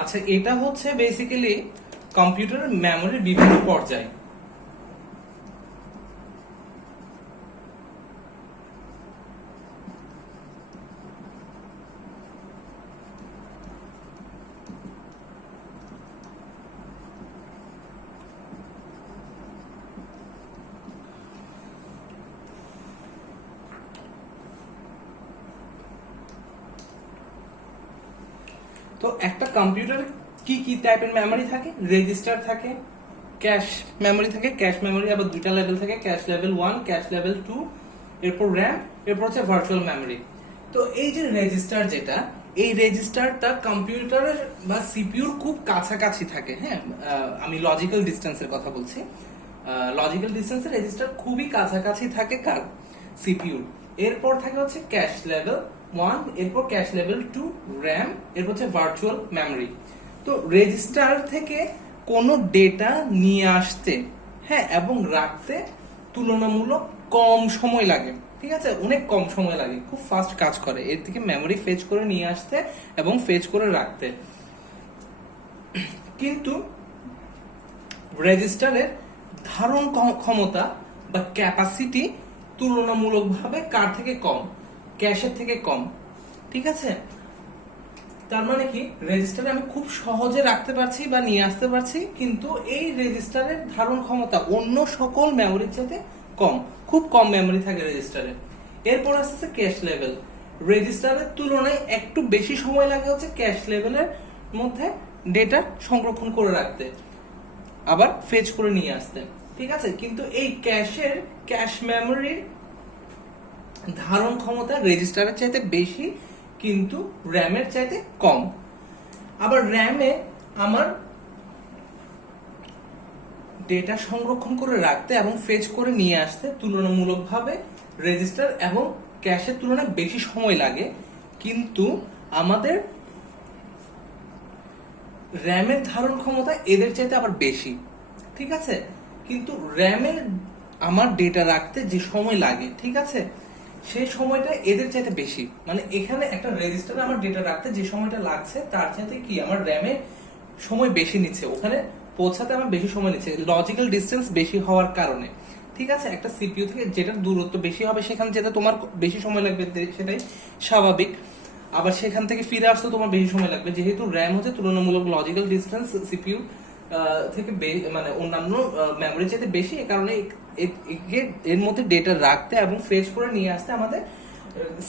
আচ্ছা, এটা হচ্ছে বেসিক্যালি কম্পিউটারের মেমোরির বিভিন্ন পর্যায়। তো একটা কম্পিউটারে কি কি টাইপের মেমোরি থাকে? রেজিস্টার থাকে, ক্যাশ মেমোরি থাকে। ক্যাশ মেমোরি আবার দুইটা লেভেল থাকে, ক্যাশ লেভেল 1, ক্যাশ লেভেল 2, এরপর র্যাম, এরপর হচ্ছে ভার্চুয়াল মেমোরি। তো এই যে রেজিস্টার, যেটা এই রেজিস্টারটা কম্পিউটারের বা সিপিইউর খুব কাছাকাছি থাকে। হ্যাঁ, আমি লজিক্যাল ডিসটেন্সের কথা বলছি। লজিক্যাল ডিসটেন্সের রেজিস্টার খুবই কাছাকাছি থাকে কার? সিপিইউর। এরপর থাকে হচ্ছে ক্যাশ লেভেল 1, এরপর ক্যাশ লেভেল 2, র্যাম, এরপর হচ্ছে ভার্চুয়াল মেমোরি। তো রেজিস্টার থেকে কোনো ডেটা নিয়ে আসতে, হ্যাঁ, এবং রাখতে তুলনামূলক কম সময় লাগে। ঠিক আছে, অনেক কম সময় লাগে, খুব ফাস্ট কাজ করে এর থেকে মেমোরি ফেচ করে নিয়ে আসতে এবং ফেচ করে রাখতে। কিন্তু রেজিস্টারের ধারণ ক্ষমতা বা ক্যাপাসিটি তুলনামূলকভাবে কার থেকে কম? ক্যাশের থেকে কম। ঠিক আছে, তার মানে কি রেজিস্টারে আমি খুব সহজে রাখতে পারছি বা নিয়ে আসতে পারছি, কিন্তু এই রেজিস্টারের ধারণ ক্ষমতা অন্য সকল মেমোরির চাইতে কম। খুব কম মেমোরি থাকে রেজিস্টারে। এরপর আসছে ক্যাশ লেভেল। রেজিস্টারের তুলনায় একটু বেশি সময় লাগে হচ্ছে ক্যাশ লেভেলের মধ্যে ডেটা সংরক্ষণ করে রাখতে, আবার ফেচ করে নিয়ে আসতে। ঠিক আছে, কিন্তু এই ক্যাশ মেমোরির ধারণ ক্ষমতা রেজিস্টারের চাইতে বেশি, কিন্তু র্যামের চাইতে কম। আবার র্যামে আমার ডেটা সংরক্ষণ করে রাখতে এবং ফেচ করে নিয়ে আসতে তুলনামূলকভাবে রেজিস্টার এবং ক্যাশের তুলনায় বেশি সময় লাগে, কিন্তু আমাদের র্যামের ধারণ ক্ষমতা এদের চাইতে আবার বেশি। ঠিক আছে, কিন্তু র্যামের আমার ডেটা রাখতে যে সময় লাগে, ঠিক আছে, সেই সময়টা এদের চাইতে বেশি। মানে এখানে একটা রেজিস্টারে আমার ডেটা রাখতে যে সময়টা লাগছে তার চাইতে কি আমার র্যামে সময় বেশি নিচ্ছে, ওখানে পৌঁছাতে আমার বেশি সময় নিচ্ছে, লজিক্যাল ডিসটেন্স বেশি হওয়ার কারণে। ঠিক আছে, একটা সিপিইউ থেকে যেটার দূরত্ব বেশি হবে সেখানে যেটা তোমার বেশি সময় লাগবে, সেটাই স্বাভাবিক। আবার সেখান থেকে ফিরে আসতে তোমার বেশি সময় লাগবে, যেহেতু র্যাম হচ্ছে তুলনামূলক লজিক্যাল ডিসটেন্স সিপিইউ থেকে মানে অন্যান্য মেমোরি চাইতে বেশি। এই কারণে এর মধ্যে ডেটা রাখতে এবং ফেচ করে নিয়ে আসতে আমাদের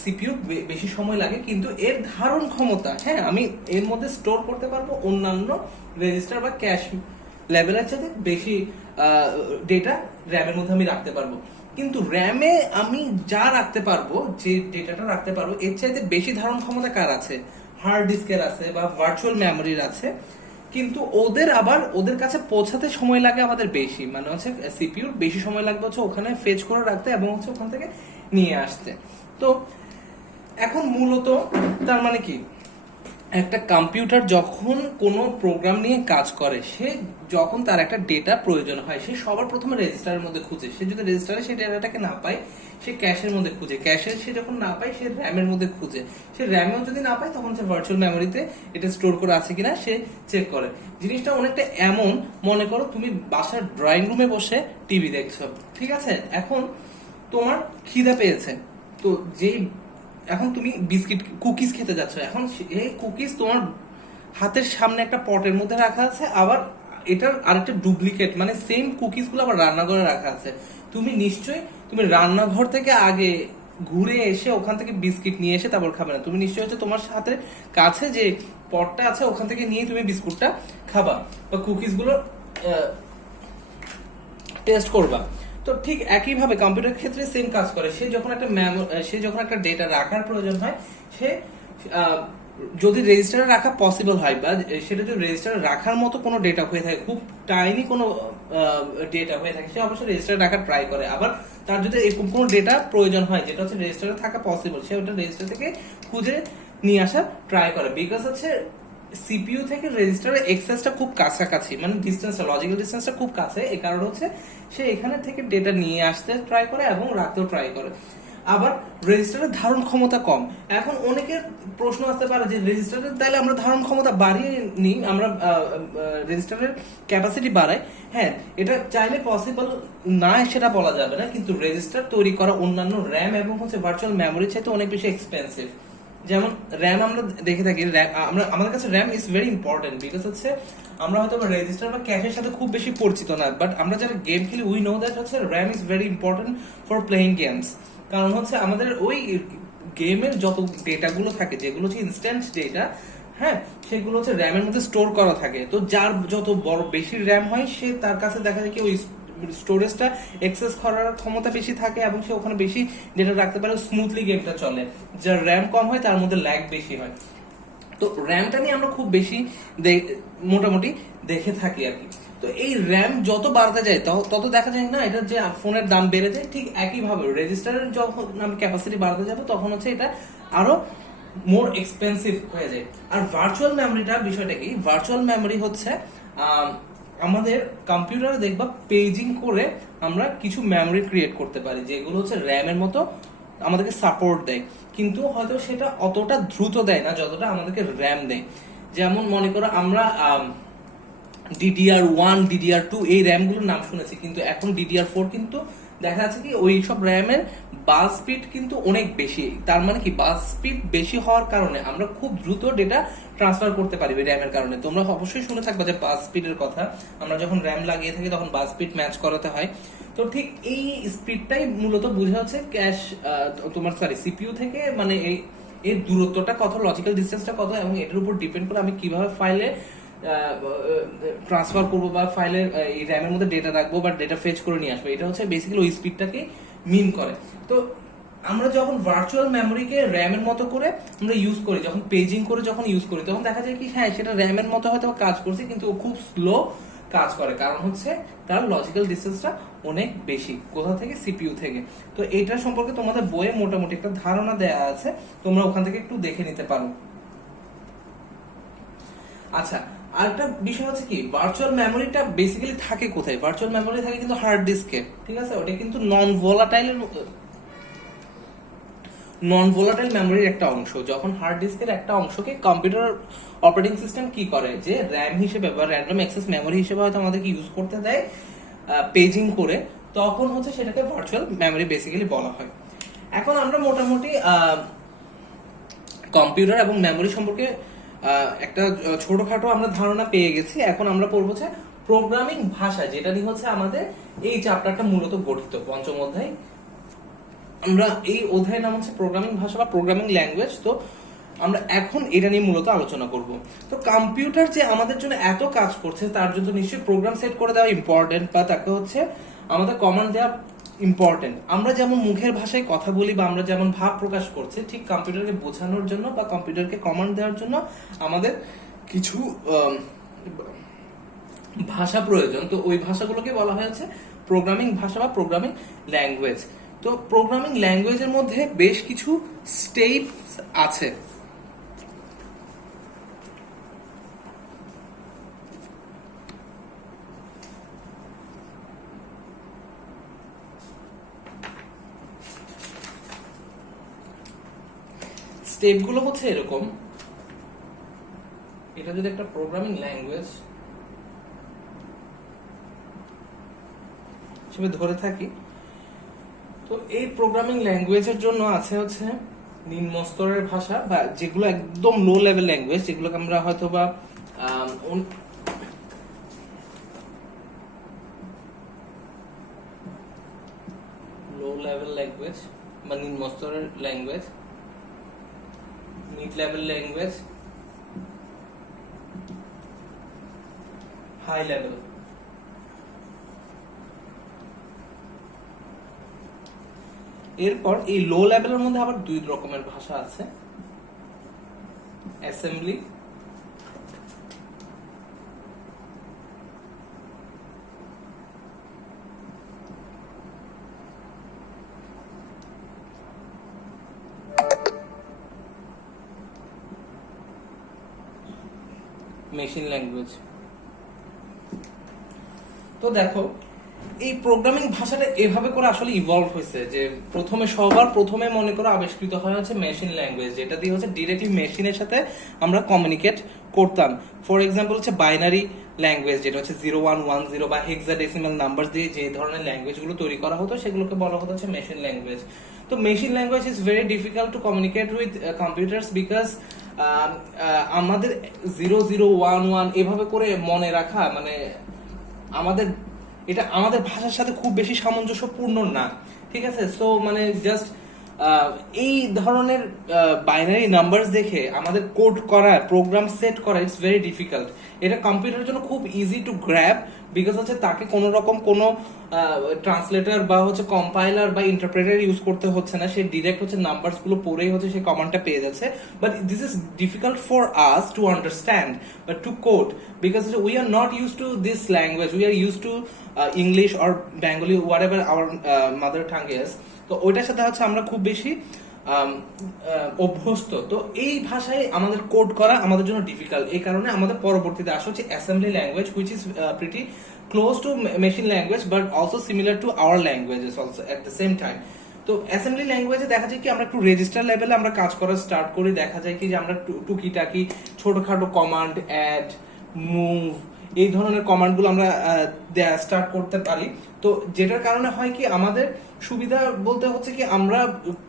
সিপিইউ বেশি সময় লাগে, কিন্তু এর ধারণ ক্ষমতা, হ্যাঁ, আমি এর মধ্যে স্টোর করতে পারবো অন্যান্য রেজিস্টার বা ক্যাশ লেভেলের চাইতে বেশি ডেটা র্যামের মধ্যে আমি রাখতে পারবো। কিন্তু র্যামে আমি যা রাখতে পারবো, যে ডেটাটা রাখতে পারবো, এর চাইতে বেশি ধারণ ক্ষমতা কার আছে? হার্ড ডিস্কের আছে বা ভার্চুয়াল মেমোরির আছে। কিন্তু ওদের কাছে পৌঁছাতে সময় লাগে আমাদের বেশি, মানে হচ্ছে সিপিইউর বেশি সময় লাগবে হচ্ছে ওখানে ফেচ করে রাখতে এবং হচ্ছে ওখান থেকে নিয়ে আসতে। তো এখন মূলত তার মানে কি, একটা কম্পিউটার যখন কোনো প্রোগ্রাম নিয়ে কাজ করে, সে যখন তার একটা ডেটা প্রয়োজন হয়, সে সবার প্রথমে রেজিস্টারের মধ্যে খুঁজে। সে যদি রেজিস্টারে সেই ডেটাটাকে না পায়, সে ক্যাশের মধ্যে খুঁজে। ক্যাশে সে যখন না পায়, সে র্যামের মধ্যে খুঁজে। সে র্যামেও যদি না পায়, তখন সে ভার্চুয়াল মেমোরিতে এটা স্টোর করে আছে কিনা সে চেক করে। জিনিসটা অনেকটা এমন, মনে করো তুমি বাসার ড্রয়িং রুমে বসে টিভি দেখছো। ঠিক আছে, এখন তোমার খিদা পেয়েছে, তো এখন তুমি বিস্কিট কুকিজ খেতে যাচ্ছ। এখন এই কুকিজ তোমার হাতের সামনে একটা পটের মধ্যে রাখা আছে, আবার এটার আরেকটা ডুপ্লিকেট, মানে সেম কুকিজ গুলো আবার রান্নাঘরে রাখা আছে। তুমি নিশ্চয়ই তুমি রান্নাঘর থেকে আগে ঘুরে এসে ওখান থেকে বিস্কিট নিয়ে এসে তারপর খাবে না। তুমি নিশ্চয়ই হচ্ছে তোমার সাথে কাছে যে পটটা আছে ওখান থেকে নিয়ে তুমি বিস্কুটটা খাবা বা কুকিজ গুলো টেস্ট করবা। তো ঠিক একইভাবে কম্পিউটার ক্ষেত্রে সেম কাজ করে। সে যখন একটা ডেটা রাখার প্রয়োজন হয়, সে যদি রেজিস্টারে রাখা পসিবল হয় বা সেটা যদি রেজিস্টারে রাখার মতো কোনো ডেটা হয়ে থাকে, খুব টাইনি কোনো ডেটা হয়ে থাকে, সে অবশ্যই রেজিস্টারে রাখার ট্রাই করে। আবার তার যদি এরকম কোনো ডেটা প্রয়োজন হয় যেটা হচ্ছে রেজিস্টারে থাকা পসিবল, সে ওটা রেজিস্টার থেকে খুঁজে নিয়ে আসার ট্রাই করে। বিকজ হচ্ছে সিপিইউ থেকে রেজিস্টারের এক্সেসটা খুব কাছাকাছি, মানে ডিসটেন্সটা, লজিক্যাল ডিসটেন্সটা খুব কাছে। এই কারণে হচ্ছে সে এখানে থেকে ডেটা নিয়ে আসতে ট্রাই করে এবং রাখতেও ট্রাই করে। আবার রেজিস্টারের ধারণ ক্ষমতা কম। এখন অনেকের প্রশ্ন আসতে পারে যে রেজিস্টারের তাহলে আমরা ধারণ ক্ষমতা বাড়িয়ে নিই, আমরা রেজিস্টারের ক্যাপাসিটি বাড়াই। হ্যাঁ, এটা চাইলে পসিবল না সেটা বলা যাবে না, কিন্তু রেজিস্টার তৈরি করা অন্যান্য র্যাম এবং হচ্ছে ভার্চুয়াল মেমোরির চাইতে অনেক বেশি এক্সপেন্সিভ। যেমন র্যাম আমরা দেখে থাকি, আমরা আমাদের কাছে RAM is very important because হচ্ছে আমরা হয়তো রেজিস্টার বা ক্যাশের সাথে খুব বেশি পরিচিত না, বাট আমরা যারা গেম খেলি উই নো দ্যাট হচ্ছে RAM is very important for playing games. কারণ হচ্ছে আমাদের ওই গেমের যত ডেটাগুলো থাকে যেগুলো হচ্ছে ইনস্ট্যান্ট ডেটা, হ্যাঁ, সেগুলো হচ্ছে র্যামের মধ্যে স্টোর করা থাকে। তো যার যত বড় বেশি র্যাম হয় সে তার কাছে দেখা যায় কি ওই স্টোরেজটা অ্যাক্সেস করার ক্ষমতা বেশি থাকে এবং সে ওখানে বেশি ডেটা রাখতে পারে, স্মুথলি গেমটা চলে। যার র্যাম কম হয় তার মধ্যে ল্যাগ বেশি হয়। তো র্যামটা নিয়ে আমরা খুব বেশি মোটামুটি দেখে থাকি আর কি। তো এই র্যাম যত বাড়তে যায় তত দেখা যায় না এটা যে ফোনের দাম বেড়ে যায়, ঠিক একইভাবে রেজিস্টারের যখন আমি ক্যাপাসিটি বাড়তে যাবো তখন হচ্ছে এটা আরো মোর এক্সপেন্সিভ হয়ে যায়। আর ভার্চুয়াল মেমোরিটা বিষয়টা কি, ভার্চুয়াল মেমোরি হচ্ছে আমাদের কম্পিউটারে দেখবা পেজিং করে আমরা কিছু মেমোরি ক্রিয়েট করতে পারি যেগুলো হচ্ছে র্যামের মতো আমাদেরকে সাপোর্ট দেয়, কিন্তু হয়তো সেটা অতটা দ্রুত দেয় না যতটা আমাদেরকে র্যাম দেয়। যেমন মনে করো আমরা DDR1 DDR2 এই র্যাম গুলোর নাম শুনেছি, কিন্তু এখন DDR4 কিন্তু দেখা যাচ্ছে কি ওই সব র্যামের বাস স্পিড কিন্তু অনেক বেশি। তার মানে কি বাস স্পিড বেশি হওয়ার কারণে আমরা খুব দ্রুত ডেটা ট্রান্সফার করতে পারি র্যামের কারণে। তোমরা অবশ্যই শুনে থাকবে যে বাস স্পিডের কথা, আমরা যখন র্যাম লাগিয়ে থাকি তখন বাস স্পিড ম্যাচ করাতে হয়। তো ঠিক এই স্পিডটাই মূলত বোঝা হচ্ছে ক্যাশ তোমার সিপিইউ থেকে, মানে এই দূরত্বটা কত, লজিক্যাল ডিসটেন্সটা কত, এবং এটার উপর ডিপেন্ড করে আমি কিভাবে ফাইলে ট্রান্সফার করবো বা ফাইলের এই র্যামের মধ্যে ডেটা রাখবো বা ডেটা ফেচ করে নিয়ে আসবো। এটা হচ্ছে বেসিক্যালি ওই স্পিডটাকে মিন করে। তো আমরা যখন ভার্চুয়াল মেমোরিকে র্যামের মতো করে আমরা ইউজ করি, যখন পেজিং করে যখন ইউজ করি তখন দেখা যায় কি হ্যাঁ সেটা র্যামের মতো হয়তো কাজ করছে কিন্তু ও খুব স্লো কাজ করে, কারণ হচ্ছে তার লজিক্যাল ডিসটেন্সটা অনেক বেশি কোথা থেকে, সিপিইউ থেকে। তো এইটার সম্পর্কে তোমাদের বইয়ে মোটামুটি একটা ধারণা দেয়া আছে, তোমরা ওখান থেকে একটু দেখে নিতে পারো। আচ্ছা, আরেকটা বিষয় হচ্ছে কি ভার্চুয়াল মেমোরিটা বেসিক্যালি থাকে কোথায়, ভার্চুয়াল মেমোরি থাকে কিন্তু হার্ড ডিস্কে, ঠিক আছে, ওটা কিন্তু নন ভোলাটাইল মেমোরির একটা অংশ। যখন হার্ড ডিস্কের একটা অংশকে কম্পিউটার অপারেটিং সিস্টেম কি করে যে র্যাম হিসেবে বা র্যান্ডম অ্যাক্সেস মেমোরি হিসেবে হয়তো আমাদেরকে ইউজ করতে দেয় পেজিং করে, তখন হচ্ছে সেটাকে ভার্চুয়াল মেমোরি বেসিক্যালি বলা হয়। এখন আমরা মোটামুটি কম্পিউটার এবং মেমোরি সম্পর্কে একটা ছোটখাটো আমরা ধারণা পেয়ে গেছি। এখন আমরা পড়বো যে প্রোগ্রামিং ভাষা, যেটা নিয়ে হচ্ছে আমাদের এই চ্যাপ্টারটা মূলত গঠিত, পঞ্চম অধ্যায়। আমরা এই অধ্যায়ের নাম হচ্ছে প্রোগ্রামিং ভাষা বা প্রোগ্রামিং ল্যাঙ্গুয়েজ। তো আমরা এখন এটা নিয়ে মূলত আলোচনা করব। তো কম্পিউটার যে আমাদের জন্য এত কাজ করছে তার জন্য নিশ্চয়ই প্রোগ্রাম সেট করে দেওয়া ইম্পর্টেন্ট, বা তাকে হচ্ছে আমাদের কমান্ড দেওয়া ইম্পর্টেন্ট। আমরা যেমন মুখের ভাষায় কথা বলি বা আমরা যেমন ভাব প্রকাশ করছি, ঠিক কম্পিউটারকে বোঝানোর জন্য বা কম্পিউটারকে কমান্ড দেওয়ার জন্য আমাদের কিছু ভাষা প্রয়োজন। তো ওই ভাষাগুলোকে বলা হয়েছে প্রোগ্রামিং ভাষা বা প্রোগ্রামিং ল্যাঙ্গুয়েজ। তো প্রোগ্রামিং ল্যাঙ্গুয়েজের মধ্যে বেশ কিছু স্টেপস আছে। স্টেপগুলো হচ্ছে এরকম, এটা যদি একটা প্রোগ্রামিং ল্যাঙ্গুয়েজ হিসেবে ধরে থাকি, তো এই প্রোগ্রামিং ল্যাঙ্গুয়েজের জন্য আছে হচ্ছে নিম্ন স্তরের ভাষা বা যেগুলো একদম লো লেভেল ল্যাঙ্গুয়েজ, যেগুলোকে আমরা হয়তো বা লো লেভেল ল্যাঙ্গুয়েজ বা নিম্ন স্তরের language, mid level language, high level. এরপর এই লো লেভেলের মধ্যে আবার দুই রকমের ভাষা আছে, অ্যাসেম্বলি মেশিন ল্যাঙ্গুয়েজ। তো দেখো এই প্রোগ্রামিং ভাষাটা এভাবে করে আসলে ইভলভ হয়েছে যে সবার প্রথমে মনে করে আবিষ্কৃত হয় হচ্ছে মেশিন ল্যাঙ্গুয়েজ, যেটা দিয়ে হচ্ছে ডিরেক্টলি মেশিনের সাথে আমরা কমিউনিকেট করতাম। ফর এক্সাম্পল হচ্ছে বাইনারি ল্যাঙ্গুয়েজ, যেটা হচ্ছে 0110 বা হেক্সাডেসিমাল নাম্বার দিয়ে যে ধরনের ল্যাঙ্গুয়েজ গুলো তৈরি করা হতো সেগুলোকে বলা হতো হচ্ছে মেশিন ল্যাঙ্গুয়েজ। তো machine language is very difficult to communicate with computers because আমাদের 0011 এভাবে করে মনে রাখা মানে আমাদের ভাষার সাথে খুব বেশি সামঞ্জস্যপূর্ণ না, ঠিক আছে। সো মানে জাস্ট এই ধরনের বাইনারি নাম্বারস দেখে আমাদের কোড করা, প্রোগ্রাম সেট করা ইটস ভেরি ডিফিকাল্ট। এটা কম্পিউটারের জন্য খুব ইজি টু গ্র্যাব বিকজ হচ্ছে তাকে কোনো রকম কোনো ট্রান্সলেটর বা হচ্ছে কম্পাইলার বা ইন্টারপ্রেটার ইউজ করতে হচ্ছে না, সে ডিরেক্ট হচ্ছে নাম্বারস গুলো পড়েই হচ্ছে সে কমান্ডটা পেয়ে যাচ্ছে। But this is difficult for us to understand but to code because we are not use to this language, we are use to English or Bengali whatever our mother tongue is. তো ওইটার সাথে হচ্ছে আমরা খুব বেশি অভ্যস্ত। তো এই ভাষায় আমাদের কোড করা আমাদের জন্য ডিফিকাল্ট, এই কারণে আমাদের পরবর্তীতে আসা হচ্ছে assembly language which is pretty close two machine language but also similar to our languages also at the same time. তো অ্যাসেম্বলি ল্যাঙ্গুয়েজে দেখা যায় কি আমরা একটু রেজিস্টার লেভেলে আমরা কাজ করা স্টার্ট করি, দেখা যায় কি যে আমরা টুকিটাকি ছোটখাটো কমান্ড, অ্যাড, মুভ, এই ধরনের কমান্ডগুলো আমরা স্টার্ট করতে পারি। তো যেটার কারণে হয় কি আমাদের সুবিধা বলতে হচ্ছে কি আমরা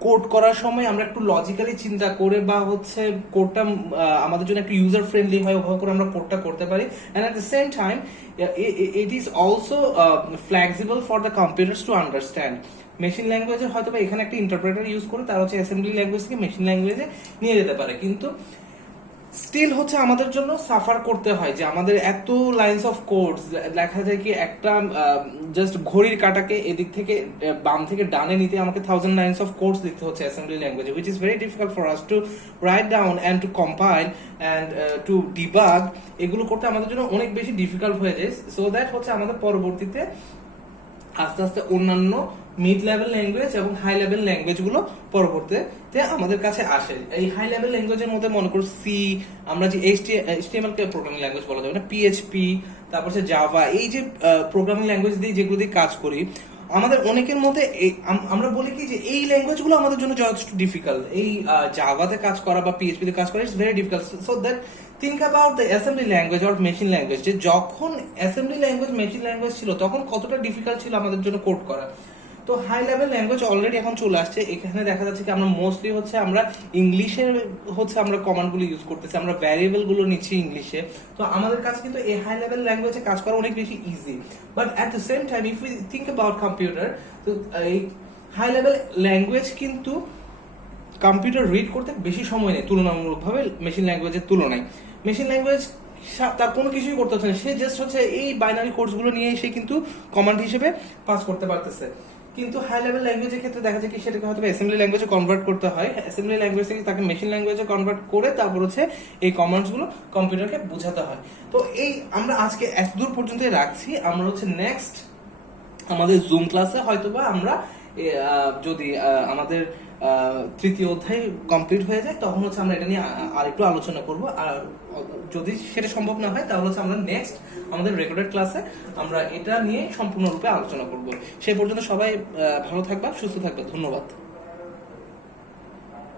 কোড করার সময় আমরা একটু লজিক্যালি চিন্তা করে বা হচ্ছে কোডটা আমাদের জন্য একটু ইউজার ফ্রেন্ডলি হয় ওভাবে করে আমরা কোডটা করতে পারি। And at the same time it is also flexible for the computers to understand. Machine ল্যাঙ্গুয়েজের হয়তো বা এখানে একটা ইন্টারপ্রেটার ইউজ করে তারা হচ্ছে অ্যাসেম্বলি ল্যাঙ্গুয়েজকে মেশিন ল্যাঙ্গুয়েজে নিয়ে যেতে পারে, কিন্তু স্টিল হচ্ছে আমাদের জন্য সাফার করতে হয় যে আমাদের এত লাইনস অফ কোডস, দেখা যায় কি একটা জাস্ট ঘড়ির কাঁটাকে এদিক থেকে বাম থেকে ডানে নিতে আমাকে 1000 লাইনস অফ কোডস লিখতে হচ্ছে অ্যাসেম্বলি ল্যাঙ্গুয়েজে, which is very difficult for us to write down and to compile and to debug. এগুলো করতে আমাদের জন্য অনেক বেশি ডিফিকাল্ট হয়ে যায়। সো দ্যাট হচ্ছে আমাদের পরবর্তীতে আস্তে আস্তে অন্যান্য মিড লেভেল ল্যাঙ্গুয়েজ এবং হাই লেভেল ল্যাঙ্গুয়েজ গুলো পরবর্তীতে আমাদের কাছে আসে। এই হাই লেভেল ল্যাঙ্গুয়েজের মধ্যে মনে করো সি, আমরা যে এইচটিএমএল কে প্রোগ্রামিং ল্যাঙ্গুয়েজ বলা যাবে না, পিএইচপি, তারপর হচ্ছে জাভা, এই যে প্রোগ্রামিং ল্যাঙ্গুয়েজ দিয়ে যেগুলো দিয়ে কাজ করি আমাদের অনেকের মধ্যে আমরা বলি কি যে এই ল্যাঙ্গুয়েজ গুলো আমাদের জন্য যথেষ্ট ডিফিকাল্ট, এই জাভাতে কাজ করা বা পিএইচপি তে কাজ করা it's very difficult. So that think about the assembly language or machine language, যে যখন অ্যাসেম্বলি ল্যাঙ্গুয়েজ মেশিন ল্যাঙ্গুয়েজ ছিল তখন কতটা ডিফিকাল্ট ছিল আমাদের জন্য কোড করা। তো হাই লেভেল ল্যাঙ্গুয়েজ অলরেডি এখন চলে আসছে, এখানে দেখা যাচ্ছে কি আমরা মোস্টলি হচ্ছে আমরা ইংলিশের হচ্ছে আমরা কমান্ড গুলো ইউজ করতেছি, আমরা ভ্যারিয়েবল গুলো নিচ্ছি ইংলিশে। তো আমাদের কাছে কিন্তু এই হাই লেভেল ল্যাঙ্গুয়েজে কাজ করা অনেক বেশি easy. But at the same time if you think about computer, তো এই হাই লেভেল ল্যাঙ্গুয়েজ কিন্তু কম্পিউটার রিড করতে বেশি সময় নেই তুলনামূলকভাবে মেশিন ল্যাঙ্গুয়েজের তুলনায়। মেশিন ল্যাঙ্গুয়েজ তার কোনো কিছুই করতে হচ্ছে না, সে জাস্ট হচ্ছে এই বাইনারি কোডস গুলো নিয়ে সে কিন্তু কমান্ড হিসেবে পাস করতে পারতেছে। কিন্তু হাই লেভেল ল্যাঙ্গুয়েজের ক্ষেত্রে দেখা যায় কি সেটাকে হয়তো অ্যাসেম্বলি ল্যাঙ্গুয়েজে কনভার্ট করতে হয়, অ্যাসেম্বলি ল্যাঙ্গুয়েজ থেকে তাকে মেশিন ল্যাঙ্গুয়েজে কনভার্ট করে তারপর হচ্ছে এই কমান্ডস গুলো কম্পিউটারকে বোঝাতে হয়। তো এই আমরা আজকে এতদূর পর্যন্তই রাখছি। আমরা হচ্ছে নেক্সট আমাদের জুম ক্লাসে হয়তোবা আমরা যদি আমাদের তৃতীয় অধ্যায় কমপ্লিট হয়ে যায় তখন হচ্ছে আমরা এটা নিয়ে আরেকটু আলোচনা করব। আর যদি সেটা সম্ভব না হয় তাহলে হচ্ছে আমরা নেক্সট আমাদের রেকর্ডেড ক্লাসে আমরা এটা নিয়ে সম্পূর্ণরূপে আলোচনা করব। সেই পর্যন্ত সবাই ভালো থাকবা, সুস্থ থাকবা, ধন্যবাদ।